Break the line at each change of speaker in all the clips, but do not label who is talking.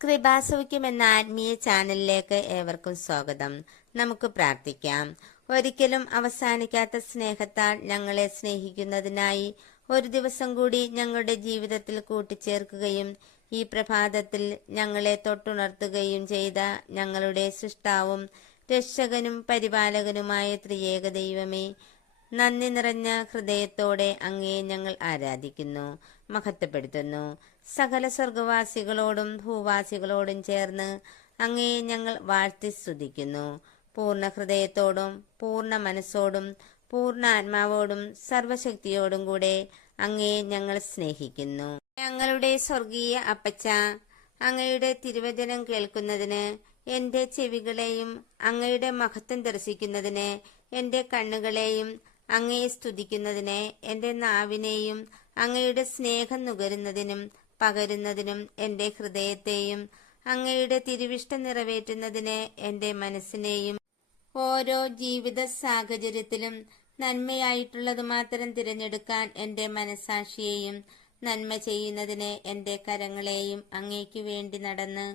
കൃപാസൗഖ്യം എന്ന ആത്മീയ ചാനലിലേക്ക് ഏവർക്കും സ്വാഗതം. നമുക്ക് പ്രാർത്ഥിക്കാം. ഒരിക്കലും അവസാനിക്കാത്ത സ്നേഹത്താൽ ഞങ്ങളെ സ്നേഹിക്കുന്നതിനായി ഒരു ദിവസം കൂടി ഞങ്ങളുടെ ജീവിതത്തിൽ കൂട്ടിച്ചേർക്കുകയും ഈ പ്രഭാതത്തിൽ ഞങ്ങളെ തൊട്ടുണർത്തുകയും ചെയ്ത ഞങ്ങളുടെ സൃഷ്ടാവും രക്ഷകനും പരിപാലകനുമായ ത്രിയേക ദൈവമേ നന്ദി നിറഞ്ഞ ഹൃദയത്തോടെ അങ്ങയെ ഞങ്ങൾ ആരാധിക്കുന്നു മഹത്വപ്പെടുത്തുന്നു. സകല സ്വർഗവാസികളോടും ഭൂവാസികളോടും ചേർന്ന് അങ്ങയെ ഞങ്ങൾ വാഴ്ത്തി സ്തുതിക്കുന്നു. പൂർണ ഹൃദയത്തോടും പൂർണ മനസ്സോടും പൂർണ ആത്മാവോടും സർവശക്തിയോടും കൂടെ അങ്ങയെ ഞങ്ങൾ സ്നേഹിക്കുന്നു. ഞങ്ങളുടെ സ്വർഗീയ അപ്പച്ച അങ്ങയുടെ തിരുവചനം കേൾക്കുന്നതിന് എന്റെ ചെവികളെയും അങ്ങയുടെ മഹത്വം ദർശിക്കുന്നതിന് എന്റെ കണ്ണുകളെയും അങ്ങയെ സ്തുതിക്കുന്നതിന് എന്റെ നാവിനെയും അങ്ങയുടെ സ്നേഹം നുകരുന്നതിനും പകരുന്നതിനും എന്റെ ഹൃദയത്തെയും അങ്ങയുടെ തിരുവിഷ്ട നിറവേറ്റുന്നതിന് എന്റെ മനസ്സിനെയും ഓരോ ജീവിത സാഹചര്യത്തിലും നന്മയായിട്ടുള്ളത് മാത്രം തിരഞ്ഞെടുക്കാൻ എന്റെ മനസാക്ഷിയെയും നന്മ ചെയ്യുന്നതിന് എന്റെ കരങ്ങളെയും അങ്ങേക്ക് വേണ്ടി നടന്ന്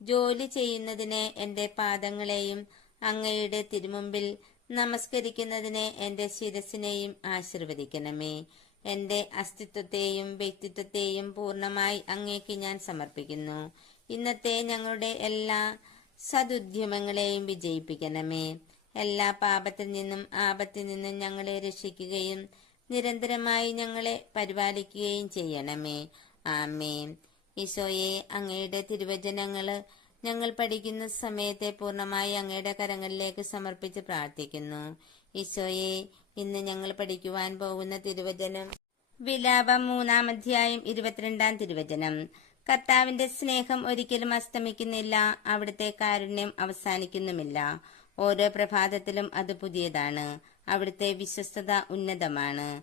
ജോലി ചെയ്യുന്നതിന് എന്റെ പാദങ്ങളെയും അങ്ങയുടെ തിരുമുമ്പിൽ നമസ്കരിക്കുന്നതിന് എന്റെ ശിരസിനെയും ആശീർവദിക്കണമേ. എന്റെ അസ്തിത്വത്തെയും വ്യക്തിത്വത്തെയും പൂർണമായി അങ്ങേക്ക് ഞാൻ സമർപ്പിക്കുന്നു. ഇന്നത്തെ ഞങ്ങളുടെ എല്ലാ സദുദ്യമങ്ങളെയും വിജയിപ്പിക്കണമേ. എല്ലാ പാപത്തിൽ നിന്നും ആപത്തിൽ നിന്നും ഞങ്ങളെ രക്ഷിക്കുകയും നിരന്തരമായി ഞങ്ങളെ പരിപാലിക്കുകയും ചെയ്യണമേ. ആമേ ഈശോയെ അങ്ങയുടെ തിരുവചനങ്ങൾ ഞങ്ങൾ പഠിക്കുന്ന സമയത്തെ പൂർണമായി അങ്ങയുടെ കരങ്ങളിലേക്ക് സമർപ്പിച്ച് പ്രാർത്ഥിക്കുന്നു. ഈശോയെ ഇന്ന് ഞങ്ങൾ പഠിക്കുവാൻ പോകുന്ന തിരുവചനം വിലാപം മൂന്നാം അധ്യായം ഇരുപത്തിരണ്ടാം തിരുവചനം. കർത്താവിന്റെ സ്നേഹം ഒരിക്കലും അസ്തമിക്കുന്നില്ല അവിടുത്തെ കാരുണ്യം അവസാനിക്കുന്നുമില്ല. ഓരോ പ്രഭാതത്തിലും അത് പുതിയതാണ്. അവിടുത്തെ വിശ്വസ്തത ഉന്നതമാണ്.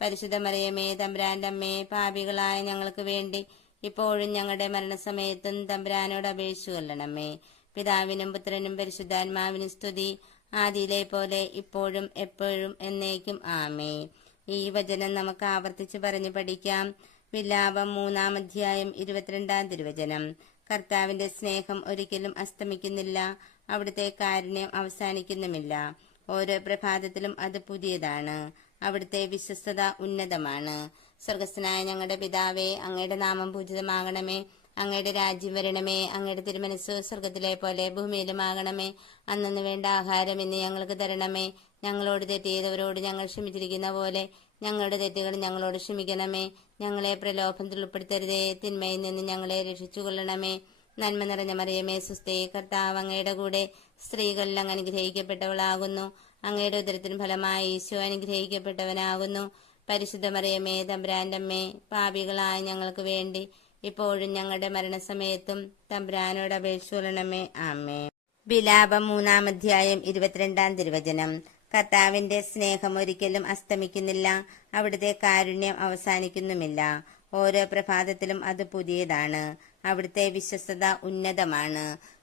പരിശുദ്ധ മറിയമേ തമ്പുരാന്റെ അമ്മേ പാപികളായ ഞങ്ങൾക്ക് വേണ്ടി ഇപ്പോഴും ഞങ്ങളുടെ മരണസമയത്തും തമ്പുരാനോട് അപേക്ഷിച്ചു കൊള്ളണമേ പിതാവിനും പുത്രനും പരിശുദ്ധാത്മാവിനും സ്തുതി. ആദിയിലെ പോലെ ഇപ്പോഴും എപ്പോഴും എന്നേക്കും ആമേ ഈ വചനം നമുക്ക് ആവർത്തിച്ച് പറഞ്ഞു പഠിക്കാം. വിലാപം മൂന്നാം അധ്യായം ഇരുപത്തിരണ്ടാം തിരുവചനം. കർത്താവിന്റെ സ്നേഹം ഒരിക്കലും അസ്തമിക്കുന്നില്ല. അവിടുത്തെ കാരുണ്യം അവസാനിക്കുന്നുമില്ല. ഓരോ പ്രഭാതത്തിലും അത് പുതിയതാണ്. അവിടുത്തെ വിശ്വസ്തത ഉന്നതമാണ്. സ്വർഗസ്ഥനായ ഞങ്ങളുടെ പിതാവേ അങ്ങയുടെ നാമം പൂജിതമാകണമേ. അങ്ങയുടെ രാജ്യം വരണമേ. അങ്ങയുടെ തിരുമനസ് സ്വർഗത്തിലെ പോലെ ഭൂമിയിലുമാകണമേ. അന്നു വേണ്ട ആഹാരം ഇന്ന് ഞങ്ങൾക്ക് തരണമേ. ഞങ്ങളോട് തെറ്റ് ചെയ്തവരോട് ഞങ്ങൾ ക്ഷമിച്ചിരിക്കുന്ന പോലെ ഞങ്ങളുടെ തെറ്റുകൾ ഞങ്ങളോട് ക്ഷമിക്കണമേ. ഞങ്ങളെ പ്രലോഭനത്തിൽ ഉൾപ്പെടുത്തരുതേ. തിന്മയിൽ നിന്ന് ഞങ്ങളെ രക്ഷിച്ചുകൊള്ളണമേ. നന്മ നിറഞ്ഞ മറിയമേ സുസ്ഥേ കർത്താവ് അങ്ങയുടെ കൂടെ സ്ത്രീകളിൽ അങ്ങ് അനുഗ്രഹിക്കപ്പെട്ടവളാകുന്നു. അങ്ങയുടെ ഉദരത്തിന് ഫലമായി ഈശോ അനുഗ്രഹിക്കപ്പെട്ടവനാകുന്നു. പരിശുദ്ധ മറിയമേ പാപികളായ ഞങ്ങൾക്ക് വേണ്ടി ഇപ്പോഴും ഞങ്ങളുടെ മരണസമയത്തും തമ്പുരാനോട് അപേക്ഷിച്ചുകൊള്ളണമേ ആമേ വിലാപം മൂന്നാം അധ്യായം ഇരുപത്തിരണ്ടാം തിരുവചനം. കർത്താവിന്റെ സ്നേഹം ഒരിക്കലും അസ്തമിക്കുന്നില്ല. അവിടുത്തെ കാരുണ്യം അവസാനിക്കുന്നുമില്ല. ഓരോ പ്രഭാതത്തിലും അത് പുതിയതാണ്. അവിടുത്തെ വിശ്വസ്തത ഉന്നതമാണ്.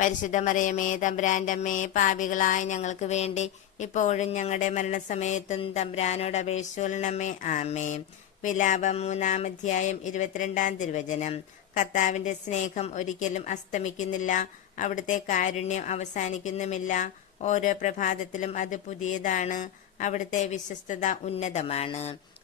പരിശുദ്ധ മറിയമേ തമ്പ്രാന്റമ്മേ പാപികളായ ഞങ്ങൾക്ക് വേണ്ടി ഇപ്പോഴും ഞങ്ങളുടെ മരണസമയത്തും തമ്പ്രാനോട് അപേക്ഷിച്ചുകൊള്ളണമേ ആമേ വിലാപം മൂന്നാം അധ്യായം ഇരുപത്തിരണ്ടാം തിരുവചനം. കർത്താവിന്റെ സ്നേഹം ഒരിക്കലും അസ്തമിക്കുന്നില്ല. അവിടുത്തെ കാരുണ്യം അവസാനിക്കുന്നുമില്ല. ഓരോ പ്രഭാതത്തിലും അത് പുതിയതാണ്. അവിടുത്തെ വിശ്വസ്തത ഉന്നതമാണ്.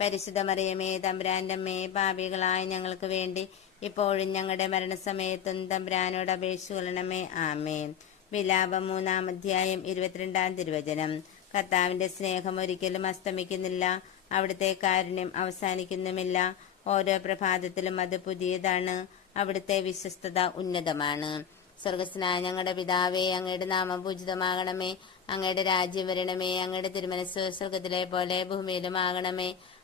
പരിശുദ്ധ മറിയമേ തമ്പുരാന്റെ അമ്മേ പാപികളായ ഞങ്ങൾക്ക് വേണ്ടി ഇപ്പോഴും ഞങ്ങളുടെ മരണസമയത്തും തമ്പുരാനോട് അപേക്ഷിക്കണമേ കൊള്ളണമേ. ആമേ വിലാപം മൂന്നാം അധ്യായം ഇരുപത്തിരണ്ടാം തിരുവചനം. കർത്താവിന്റെ സ്നേഹം ഒരിക്കലും അസ്തമിക്കുന്നില്ല. അവിടുത്തെ കാരുണ്യം അവസാനിക്കുന്നുമില്ല. ഓരോ പ്രഭാതത്തിലും അത് പുതിയതാണ്. അവിടുത്തെ വിശ്വസ്തത ഉന്നതമാണ്. സ്വർഗസ്നായ ഞങ്ങളുടെ പിതാവേ അങ്ങയുടെ നാമം പൂജിതമാകണമേ. അങ്ങയുടെ രാജ്യം വരണമേ. അങ്ങയുടെ തിരുമനസ് സ്വർഗത്തിലെ പോലെ ഭൂമിയിലും ആകണമേ.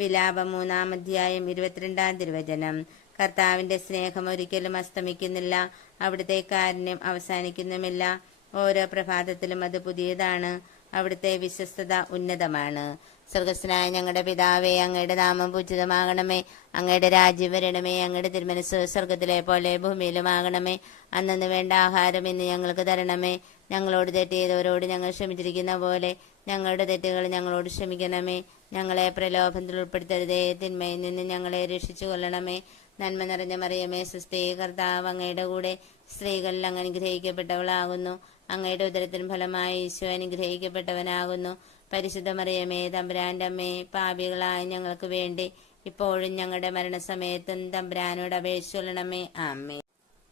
വിലാപം മൂന്നാം അധ്യായം ഇരുപത്തിരണ്ടാം തിരുവചനം. കർത്താവിന്റെ സ്നേഹം ഒരിക്കലും അസ്തമിക്കുന്നില്ല. അവിടുത്തെ കാരുണ്യം അവസാനിക്കുന്നുമില്ല. ഓരോ പ്രഭാതത്തിലും അത് പുതിയതാണ്. അവിടുത്തെ വിശ്വസ്തത ഉന്നതമാണ്. സ്വർഗസ്നായ ഞങ്ങളുടെ പിതാവേ അങ്ങയുടെ നാമം പൂജിതമാകണമേ. അങ്ങയുടെ രാജ്യം വരണമേ. അങ്ങയുടെ തിരുമനസ് സ്വർഗത്തിലെ പോലെ ഭൂമിയിലുമാകണമേ. അന്നു വേണ്ട ആഹാരം ഇന്ന് ഞങ്ങൾക്ക് തരണമേ. ഞങ്ങളോട് തെറ്റ് ചെയ്തവരോട് ഞങ്ങൾ ക്ഷമിച്ചിരിക്കുന്ന പോലെ ഞങ്ങളുടെ തെറ്റുകൾ ഞങ്ങളോട് ക്ഷമിക്കണമേ. ഞങ്ങളെ പ്രലോഭനത്തിൽ ഉൾപ്പെടുത്തരുതേ. തിന്മയിൽ നിന്ന് ഞങ്ങളെ രക്ഷിച്ചു കൊള്ളണമേ നന്മ നിറഞ്ഞ മറിയമേ സുസ്ഥേ കർത്താവ് അങ്ങയുടെ കൂടെ സ്ത്രീകളിൽ അങ്ങ് അനുഗ്രഹിക്കപ്പെട്ടവളാകുന്നു അങ്ങയുടെ ഉദരത്തിന് ഫലമായി ഈശോ അനുഗ്രഹിക്കപ്പെട്ടവനാകുന്നു. പരിശുദ്ധ മറിയമേ തമ്പുരാന്റെ അമ്മേ പാപികളായ ഞങ്ങൾക്ക് വേണ്ടി ഇപ്പോഴും ഞങ്ങളുടെ മരണസമയത്തും തമ്പുരാനോട് അപേക്ഷിച്ചൊള്ളണമേ ആമേ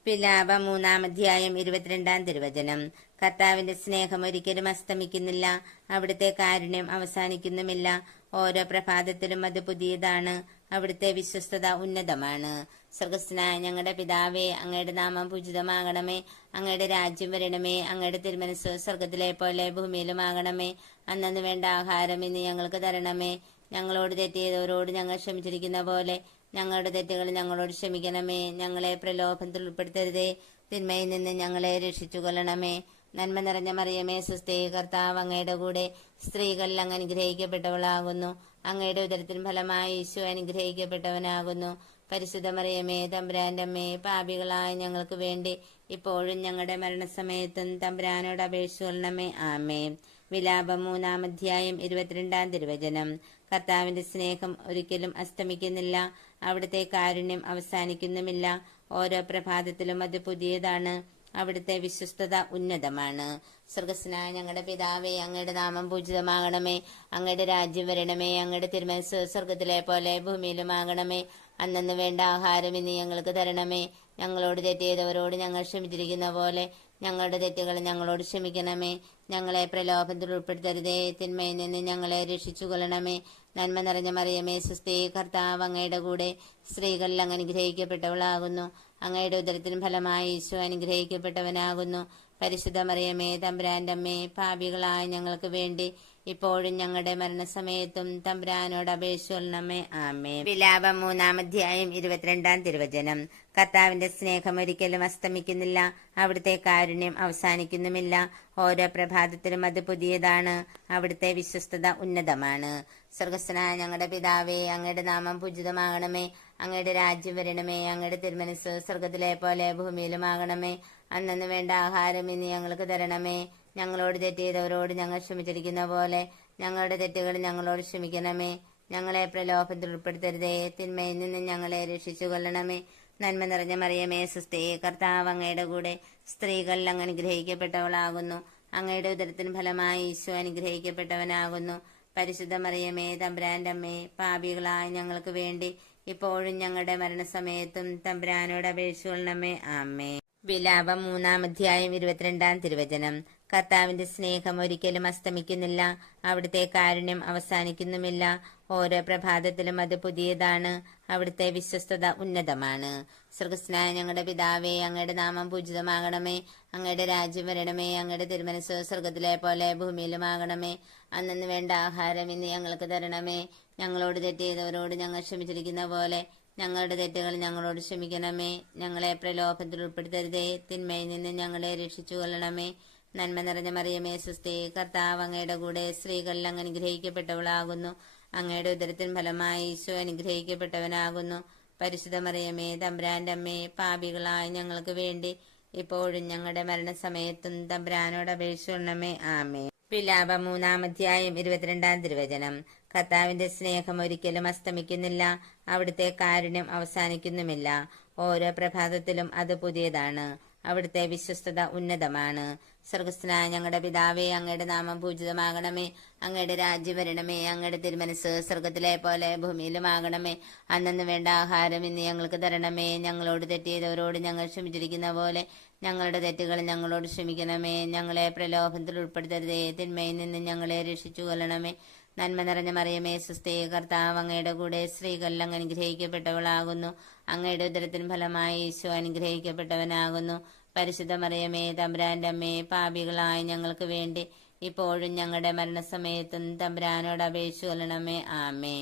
പിലാപ മൂന്നാം അധ്യായം ഇരുപത്തിരണ്ടാം തിരുവചനം. കർത്താവിന്റെ സ്നേഹം ഒരിക്കലും അസ്തമിക്കുന്നില്ല. അവിടുത്തെ കാരുണ്യം അവസാനിക്കുന്നുമില്ല. ഓരോ പ്രഭാതത്തിലും അത് പുതിയതാണ്. അവിടുത്തെ വിശ്വസ്തത ഉന്നതമാണ്. സ്വർഗസ്നായ ഞങ്ങളുടെ പിതാവേ അങ്ങയുടെ നാമം പൂജിതമാകണമേ. അങ്ങയുടെ രാജ്യം വരണമേ. അങ്ങയുടെ തിരുമനസ് സ്വർഗത്തിലെ പോലെ ഭൂമിയിലുമാകണമേ. അന്നു വേണ്ട ആഹാരം ഇന്ന് ഞങ്ങൾക്ക് തരണമേ. ഞങ്ങളോട് തെറ്റിയതോരോട് ഞങ്ങൾ ക്ഷമിച്ചിരിക്കുന്ന പോലെ ഞങ്ങളുടെ തെറ്റുകൾ ഞങ്ങളോട് ക്ഷമിക്കണമേ. ഞങ്ങളെ പ്രലോഭനത്തിൽ ഉൾപ്പെടുത്തരുതേ. തിന്മയിൽ നിന്ന് ഞങ്ങളെ രക്ഷിച്ചു കൊള്ളണമേ നന്മ നിറഞ്ഞ മറിയമേ സുസ്ഥേ കർത്താവ് അങ്ങയുടെ കൂടെ സ്ത്രീകളിൽ അങ്ങ് അനുഗ്രഹിക്കപ്പെട്ടവളാകുന്നു. അങ്ങയുടെ ഉദരത്തിന് ഫലമായി യേശു അനുഗ്രഹിക്കപ്പെട്ടവനാകുന്നു. പരിശുദ്ധ മറിയമേ തമ്പുരാന്റെ അമ്മയെ പാപികളായ ഞങ്ങൾക്ക് വേണ്ടി ഇപ്പോഴും ഞങ്ങളുടെ മരണസമയത്തും തമ്പുരാനോട് അപേക്ഷിച്ചുകൊള്ളണമേ ആമേ വിലാപം മൂന്നാം അധ്യായം ഇരുപത്തിരണ്ടാം തിരുവചനം. കർത്താവിന്റെ സ്നേഹം ഒരിക്കലും അസ്തമിക്കുന്നില്ല. അവിടുത്തെ കാരുണ്യം അവസാനിക്കുന്നുമില്ല. ഓരോ പ്രഭാതത്തിലും അത് പുതിയതാണ്. അവിടുത്തെ വിശ്വസ്തത ഉന്നതമാണ്. സ്വർഗസ്നായ ഞങ്ങളുടെ പിതാവേ അങ്ങയുടെ നാമം പൂജിതമാകണമേ അങ്ങയുടെ രാജ്യം വരണമേ അങ്ങയുടെ തിരുമനസ് സ്വർഗത്തിലെ പോലെ ഭൂമിയിലും ഭൂമിയിലുമാകണമേ. അന്നു വേണ്ട ആഹാരം ഇന്ന് ഞങ്ങൾക്ക് തരണമേ. ഞങ്ങളോട് തെറ്റിയതവരോട് ഞങ്ങൾ ക്ഷമിച്ചിരിക്കുന്ന പോലെ ഞങ്ങളുടെ തെറ്റുകൾ ഞങ്ങളോട് ക്ഷമിക്കണമേ. ഞങ്ങളെ പ്രലോഭത്തിൽ ഉൾപ്പെടുത്തരുതേ. തിന്മയിൽ നിന്ന് ഞങ്ങളെ രക്ഷിച്ചു കൊള്ളണമേ നന്മ നിറഞ്ഞ മറിയമേ സുസ്ഥേ കർത്താവ് അങ്ങയുടെ കൂടെ സ്ത്രീകളിൽ അങ്ങ് അനുഗ്രഹിക്കപ്പെട്ടവളാകുന്നു. അങ്ങയുടെ ഉദരത്തിന് ഫലമായി ഈശോ അനുഗ്രഹിക്കപ്പെട്ടവനാകുന്നു. പരിശുദ്ധ മറിയമേ തമ്പുരാന്റെ അമ്മേ പാപികളായ ഞങ്ങൾക്ക് വേണ്ടി ഇപ്പോഴും ഞങ്ങളുടെ മരണസമയത്തും തമ്പുരാനോട് അപേക്ഷിച്ചൊല്ലണമേ ആമേ വിലാപം മൂന്നാം അധ്യായം ഇരുപത്തിരണ്ടാം തിരുവചനം. കർത്താവിന്റെ സ്നേഹം ഒരിക്കലും അസ്തമിക്കുന്നില്ല. അവിടുത്തെ കാരുണ്യം അവസാനിക്കുന്നുമില്ല. ഓരോ പ്രഭാതത്തിലും അത് പുതിയതാണ്. അവിടുത്തെ വിശ്വസ്തത ഉന്നതമാണ്. സ്വർഗസ്നായ ഞങ്ങളുടെ പിതാവേ അങ്ങയുടെ നാമം പൂജിതമാകണമേ. അങ്ങയുടെ രാജ്യം വരണമേ അങ്ങയുടെ തിരുമനസ് സ്വർഗത്തിലെ പോലെ ഭൂമിയിലുമാകണമേ. അന്നു വേണ്ട ആഹാരം ഇന്ന് ഞങ്ങൾക്ക് തരണമേ. ഞങ്ങളോട് തെറ്റ് ചെയ്തവരോട് ഞങ്ങൾ ക്ഷമിച്ചിരിക്കുന്ന പോലെ ഞങ്ങളുടെ തെറ്റുകൾ ഞങ്ങളോട് ക്ഷമിക്കണമേ. ഞങ്ങളെ പ്രലോഭത്തിൽ ഉൾപ്പെടുത്തരുതേ. തിന്മയിൽ നിന്ന് ഞങ്ങളെ രക്ഷിച്ചു കൊള്ളണമേ. നന്മ നിറഞ്ഞ മറിയമേ സുസ്ഥേ കർത്താവ് അങ്ങയുടെ കൂടെ സ്ത്രീകളിൽ അങ്ങ് അനുഗ്രഹിക്കപ്പെട്ടവളാകുന്നു. അങ്ങയുടെ ഉദരത്തിന് ഫലമായി ഈശോ അനുഗ്രഹിക്കപ്പെട്ടവനാകുന്നു. പരിശുദ്ധ മറിയമേ തമ്പുരാന്റെ അമ്മേ പാപികളായ ഞങ്ങൾക്ക് വേണ്ടി ഇപ്പോഴും ഞങ്ങളുടെ മരണസമയത്തും തമ്പുരാനോട് അപേക്ഷിച്ചുകൊള്ളണമേ ആമേ വിലാപം മൂന്നാം അധ്യായം ഇരുപത്തിരണ്ടാം തിരുവചനം. കർത്താവിന്റെ സ്നേഹം ഒരിക്കലും അസ്തമിക്കുന്നില്ല. അവിടുത്തെ കാരുണ്യം അവസാനിക്കുന്നുമില്ല. ഓരോ പ്രഭാതത്തിലും അത് പുതിയതാണ്. അവിടുത്തെ വിശ്വസ്തത ഉന്നതമാണ്. സ്വർഗസ്നായ ഞങ്ങളുടെ പിതാവേ അങ്ങയുടെ നാമം പൂജിതമാകണമേ. അങ്ങയുടെ രാജ്യം വരണമേ. അങ്ങയുടെ തിരുമനസ് സ്വർഗത്തിലെ പോലെ ഭൂമിയിലുമാകണമേ. അന്നു വേണ്ട ആഹാരം ഇന്ന് ഞങ്ങൾക്ക് തരണമേ. ഞങ്ങളോട് തെറ്റ് ചെയ്തവരോട് ഞങ്ങൾ ക്ഷമിച്ചിരിക്കുന്ന പോലെ ഞങ്ങളുടെ തെറ്റുകൾ ഞങ്ങളോട് ക്ഷമിക്കണമേ. ഞങ്ങളെ പ്രലോഭത്തിൽ ഉൾപ്പെടുത്തരുതേ. തിന്മയിൽ നിന്ന് ഞങ്ങളെ രക്ഷിച്ചു കൊള്ളണമേ. നന്മ നിറഞ്ഞ മറിയമേ സുസ്ഥി കർത്താവ് അങ്ങയുടെ കൂടെ സ്ത്രീകളിൽ അങ്ങ് അനുഗ്രഹിക്കപ്പെട്ടവളാകുന്നു. അങ്ങയുടെ ഉദരത്തിൻ ഫലമായി ഈശോ അനുഗ്രഹിക്കപ്പെട്ടവനാകുന്നു. പരിശുദ്ധ മറിയമേ തമ്പ്രാന്റെ അമ്മേ പാപികളായ ഞങ്ങൾക്ക് വേണ്ടി ഇപ്പോഴും ഞങ്ങളുടെ മരണസമയത്തും തമ്പ്രാനോട് അപേക്ഷിക്കണമേ ആമേ പിലാപ മൂന്നാം അധ്യായം ഇരുപത്തിരണ്ടാം തിരുവചനം. കർത്താവിന്റെ സ്നേഹം ഒരിക്കലും അസ്തമിക്കുന്നില്ല. അവിടുത്തെ കാരുണ്യം അവസാനിക്കുന്നുമില്ല. ഓരോ പ്രഭാതത്തിലും അത് പുതിയതാണ്. അവിടുത്തെ വിശ്വസ്തത ഉന്നതമാണ്. സ്വർഗസ്ഥനായ ഞങ്ങളുടെ പിതാവേ അങ്ങയുടെ നാമം പൂജിതമാകണമേ. അങ്ങയുടെ രാജ്യം വരണമേ. അങ്ങയുടെ തിരുമനസ് സ്വർഗത്തിലെ പോലെ ഭൂമിയിലുമാകണമേ. അന്നു വേണ്ട ആഹാരം ഇന്ന് ഞങ്ങൾക്ക് തരണമേ. ഞങ്ങളോട് തെറ്റിയതവരോട് ഞങ്ങൾ ക്ഷമിച്ചിരിക്കുന്ന പോലെ ഞങ്ങളുടെ തെറ്റുകൾ ഞങ്ങളോട് ക്ഷമിക്കണമേ. ഞങ്ങളെ പ്രലോഭനത്തിൽ ഉൾപ്പെടുത്തരുതേ. തിന്മയിൽ നിന്ന് ഞങ്ങളെ രക്ഷിച്ചു കൊള്ളണമേ നന്മ നിറഞ്ഞ മറിയമേ സുസ്ഥേ കർത്താവ് അങ്ങയുടെ കൂടെ സ്ത്രീകളിൽ അങ്ങ് അനുഗ്രഹിക്കപ്പെട്ടവളാകുന്നു. അങ്ങയുടെ ഉദരത്തിന് ഫലമായി ഈശോ അനുഗ്രഹിക്കപ്പെട്ടവനാകുന്നു. പരിശുദ്ധ മറിയമേ തമ്പുരാന്റെ അമ്മേ പാപികളായ ഞങ്ങൾക്ക് വേണ്ടി ഇപ്പോഴും ഞങ്ങളുടെ മരണസമയത്തും തമ്പുരാനോട് അപേക്ഷ കൊല്ലണമേ ആമേ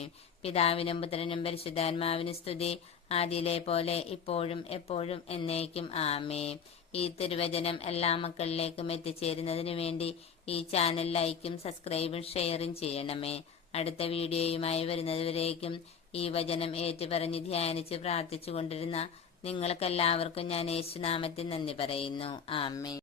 പിതാവിനും പുത്രനും പരിശുദ്ധാത്മാവിനും സ്തുതി. ആദിയിലെ പോലെ ഇപ്പോഴും എപ്പോഴും എന്നേക്കും ആമേ ഈ തിരുവചനം എല്ലാ മക്കളിലേക്കും എത്തിച്ചേരുന്നതിനു വേണ്ടി ഈ ചാനൽ ലൈക്കും സബ്സ്ക്രൈബും ഷെയറും ചെയ്യണമേ. അടുത്ത വീഡിയോയുമായി വരുന്നതുവരേക്കും ഈ വചനം ഏറ്റുപറഞ്ഞ് ധ്യാനിച്ച് പ്രാർത്ഥിച്ചു കൊണ്ടിരുന്ന നിങ്ങൾക്കെല്ലാവർക്കും ഞാൻ യേശുനാമത്തിൽ നന്ദി പറയുന്നു. ആമേ